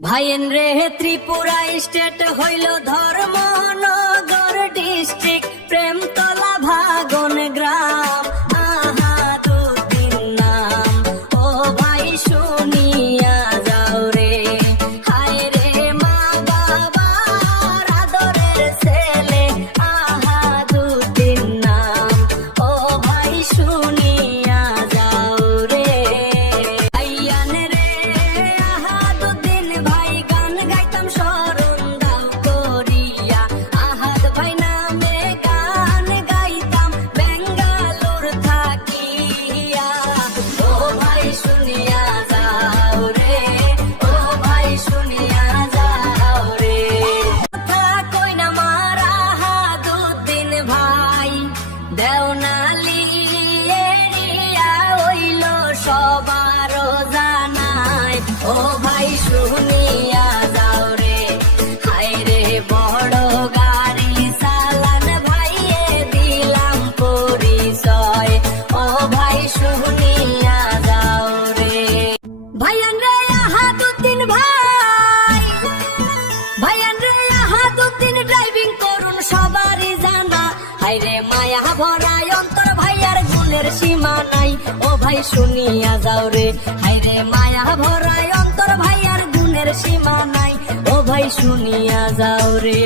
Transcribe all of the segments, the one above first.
ভাইয়েন রে ত্রিপুরা স্টেট হইল ধর্মনগর ডিস্ট্রিক্ট প্রেমতলা ভাগন গ্রাম আহাদুদ্দিন নাম ও ভাই শুনিয়া যাও রে হায় রে মা বাবার আদরের ছেলে আহাদুদ্দিন নাম ও ভাই শুনিয়া যাও রে আইয়ান রে আহাদুদ্দিন ভাই গান গাইতাম স্মরণ দাও করিয়া আহাদ ভাই নামে গান গাইতাম বেঙ্গালোর থাকিয়া ও ভাই শুনিয়া যাও রে ও ভাই শুনিয়া যাও রে কথা কই না মারা আহাদুদ্দিন ভাই দেওনালি এরিয়া হইল সবার জানাই ও ভাই শুনিয়া যাও রে হায় রে বড় গাড়ি চালান ভাইয়ে দিলাম পরিচয় ও ভাই শুনিয়া যাও রে ভাইয়ান রে আহাদুদ্দিন ভাই ভাইয়ান রে আহাদুদ্দিন ড্রাইভিং করুন সবারই জানা হায় রে মায়া ভরায় অন্তর ভাইয়ার গুণের সীমা নাই ও ভাই শুনিয়া যাও রে হায় রে মায়া ভরায় অন্তর ভাইয়ার গুণের সীমা নাই ও ভাই শুনিয়া যাও রে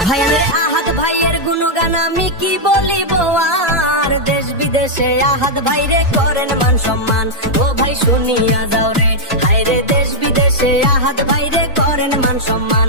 ভাইয়ান রে আহাদ ভাইয়ের গুণগান আমি কি বলিব আর দেশ বিদেশে আহাদ ভাইরে করেন মান সম্মান ও ভাই শুনিয়া যাও রে হায় রে দেশ বিদেশে আহাদ ভাইরে করেন মান সম্মান